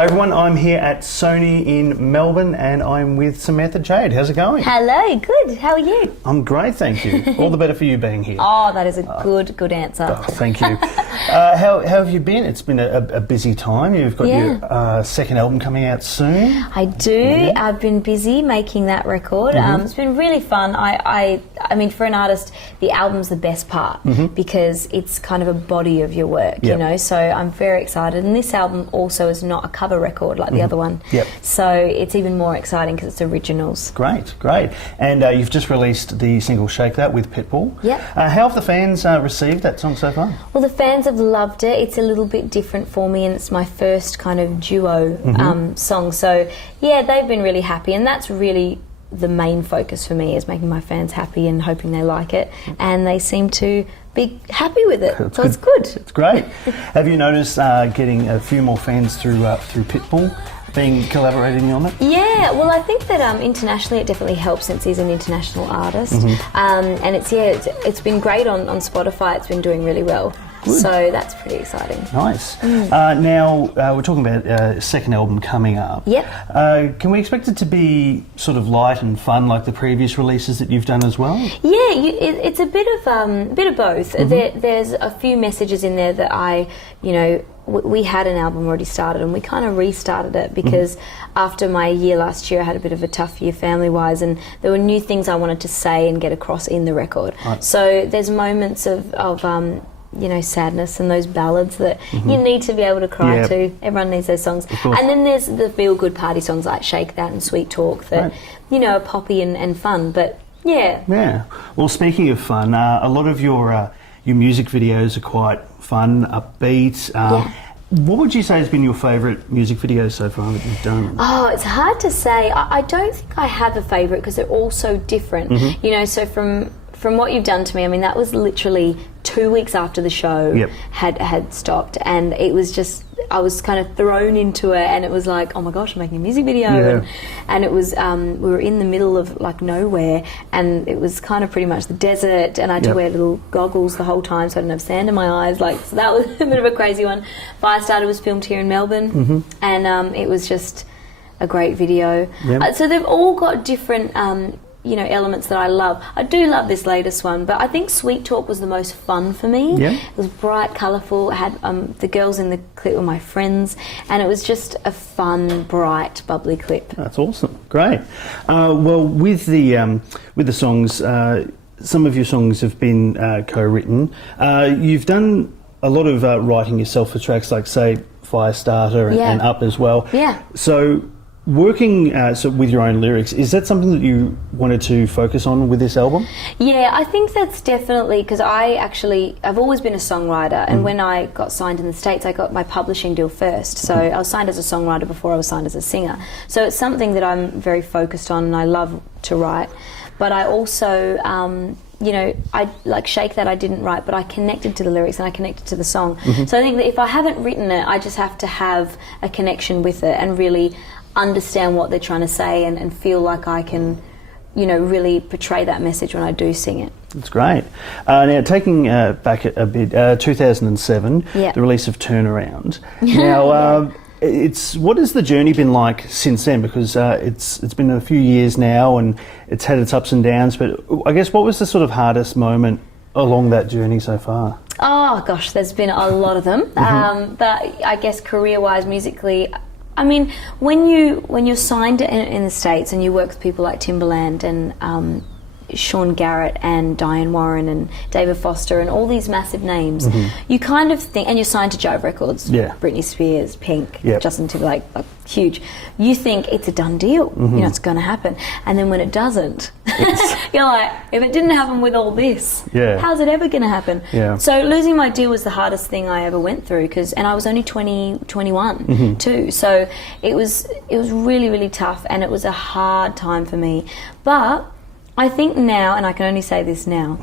Hi everyone, I'm here at Sony in Melbourne and I'm with Samantha Jade. How's it going? Hello, good. How are you? I'm great, thank you. All the better for you being here. Oh, that is a good answer. Oh, thank you. How have you been? It's been a busy time. You've got your second album coming out soon. I do. I've been busy making that record. It's been really fun. I mean, for an artist, the album's the best part because it's kind of a body of your work, you know, so I'm very excited. And this album also is not a cover record like the other one. So it's even more exciting because it's originals. Great. And you've just released the single Shake That with Pitbull. How have the fans received that song so far? Well, the fans have loved it. It's a little bit different for me and it's my first kind of duo song. So yeah, they've been really happy and that's really the main focus for me, is making my fans happy and hoping they like it, and they seem to be happy with it. So it's good. It's great. Have you noticed getting a few more fans through Pitbull collaborating on it? Yeah, well, I think that internationally it definitely helps since he's an international artist, and it's been great on Spotify. It's been doing really well. Good. So that's pretty exciting. Nice. Now, we're talking about a second album coming up. Can we expect it to be sort of light and fun like the previous releases that you've done as well? Yeah, it's a bit of both. There's a few messages in there that we had an album already started and we kind of restarted it because after my year last year I had a bit of a tough year family-wise and there were new things I wanted to say and get across in the record. So there's moments of sadness and those ballads that you need to be able to cry to. Everyone needs those songs. And then there's the feel-good party songs like Shake That and Sweet Talk that, are poppy and fun, but yeah. Well, speaking of fun, a lot of your music videos are quite fun, upbeat. What would you say has been your favourite music video so far that you've done? Oh, it's hard to say. I don't think I have a favourite because they're all so different. So from what you've done to me, I mean, that was literally 2 weeks after the show had stopped, and it was just, I was kind of thrown into it, and it was like, oh my gosh, I'm making a music video, and it was, we were in the middle of like nowhere, and it was kind of pretty much the desert, and I had to wear little goggles the whole time so I didn't have sand in my eyes, so that was a bit of a crazy one. Firestarter was filmed here in Melbourne, and it was just a great video. So they've all got different elements that I love. I do love this latest one, but I think Sweet Talk was the most fun for me. It was bright, colourful. It had the girls in the clip were my friends, and it was just a fun, bright, bubbly clip. That's awesome. Great. Well, with the songs, some of your songs have been co-written. You've done a lot of writing yourself for tracks like, say, Firestarter and Up as well. So working with your own lyrics, is that something that you wanted to focus on with this album? Yeah, I think that's definitely, because I've always been a songwriter, and when I got signed in the States, I got my publishing deal first. So I was signed as a songwriter before I was signed as a singer. So it's something that I'm very focused on and I love to write. But I also, I like Shake That I didn't write, but I connected to the lyrics and I connected to the song. So I think that if I haven't written it, I just have to have a connection with it and really understand what they're trying to say and feel like I can, really portray that message when I do sing it. That's great. Now, taking back a bit, 2007, the release of Turnaround. Now, what has the journey been like since then? Because it's been a few years now and it's had its ups and downs, but I guess what was the sort of hardest moment along that journey so far? Oh gosh, there's been a lot of them. But I guess career-wise, musically, I mean, when you're signed in the States and you work with people like Timbaland and Sean Garrett and Diane Warren and David Foster and all these massive names, you kind of think, and you're signed to Jive Records, Britney Spears, Pink, Justin Timberlake, huge. You think it's a done deal, it's going to happen, and then when it doesn't, you're like, if it didn't happen with all this, how's it ever going to happen? So losing my deal was the hardest thing I ever went through, and I was only 21 too, so it was really, really tough, and it was a hard time for me, but I think now, and I can only say this now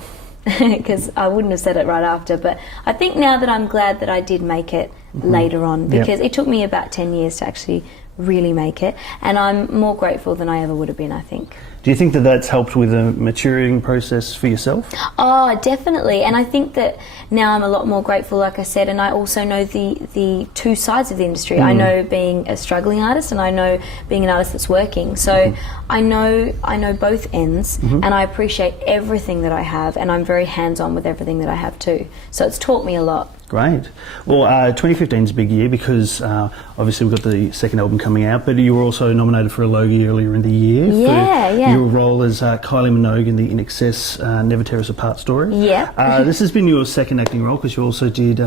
because I wouldn't have said it right after, but I think now that I'm glad that I did make it later on, because it took me about 10 years to actually really make it. And I'm more grateful than I ever would have been, I think. Do you think that that's helped with the maturing process for yourself? Oh, definitely. And I think that now I'm a lot more grateful, like I said, and I also know the two sides of the industry. I know being a struggling artist, and I know being an artist that's working. So I know both ends, and I appreciate everything that I have, and I'm very hands-on with everything that I have too. So it's taught me a lot. Great. Well, 2015 is a big year because obviously we've got the second album coming out, but you were also nominated for a Logie earlier in the year for your role as Kylie Minogue in the INXS Never Tear Us Apart story. Yeah. This has been your second acting role because you also did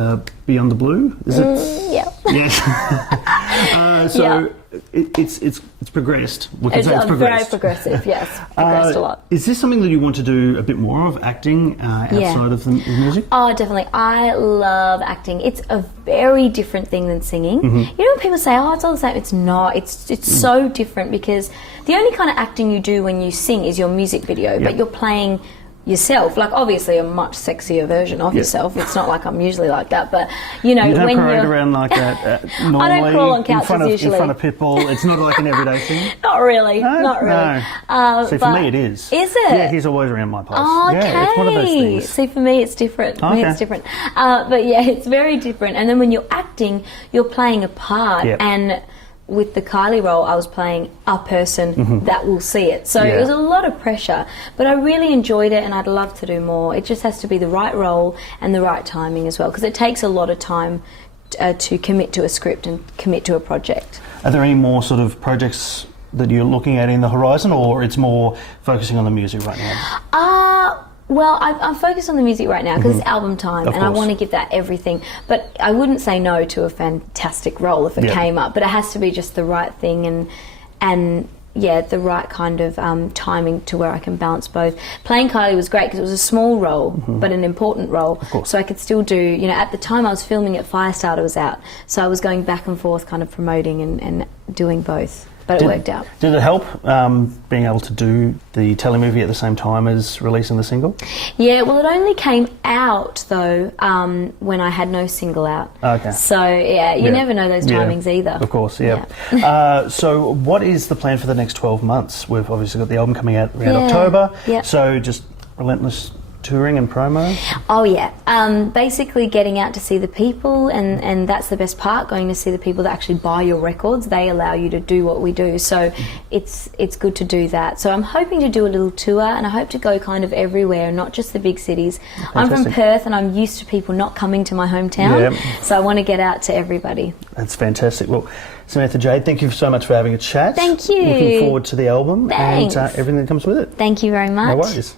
Beyond the Blue, is it? Yeah. Yes. It's progressed. We can say it's progressed. Very progressive, yes. Progressed a lot. Is this something that you want to do a bit more of, acting outside of the music? Oh, definitely. I love acting. It's a very different thing than singing. You know when people say, oh, it's all the same? It's not. It's so different because the only kind of acting you do when you sing is your music video, but you're playing yourself, like obviously a much sexier version of yourself. It's not like I'm usually like that, but you know, you don't when parade around like that normally. I don't crawl on couches In usually. front of Pitbull. It's not like an everyday thing. Not really. No? Not really. No. See, for me it is. Is it? Yeah, he's always around my place. Oh, okay. Yeah, it's one of those things. See, for me it's different. For me it's different. But yeah, it's very different. And then when you're acting, you're playing a part, and with the Kylie role, I was playing a person that will see it. So it was a lot of pressure, but I really enjoyed it and I'd love to do more. It just has to be the right role and the right timing as well, because it takes a lot of time to commit to a script and commit to a project. Are there any more sort of projects that you're looking at in the horizon, or it's more focusing on the music right now? Well, I'm focused on the music right now because it's album time and I want to give that everything. But I wouldn't say no to a fantastic role if it came up. But it has to be just the right thing and the right kind of timing to where I can balance both. Playing Kylie was great because it was a small role but an important role. So I could still do, you know, at the time I was filming it, Firestarter was out. So I was going back and forth kind of promoting and doing both. But it worked out. Did it help being able to do the telemovie at the same time as releasing the single? Yeah, well, it only came out, though, when I had no single out. Okay. So, yeah, you never know those timings either. Of course, so what is the plan for the next 12 months? We've obviously got the album coming out around October. So just relentless touring and promo? Oh yeah, basically getting out to see the people, and that's the best part, going to see the people that actually buy your records. They allow you to do what we do, so it's good to do that. So I'm hoping to do a little tour, and I hope to go kind of everywhere, not just the big cities. Fantastic. I'm from Perth and I'm used to people not coming to my hometown, so I want to get out to everybody. That's fantastic. Well, Samantha Jade, thank you so much for having a chat. Thank you. Looking forward to the album. Thanks. And everything that comes with it. Thank you very much. No worries.